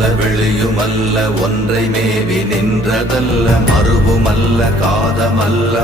அல்ல வெளியுமல்ல ஒன்றை மேவி நின்றதல்ல மறுவுமல்ல காதமல்ல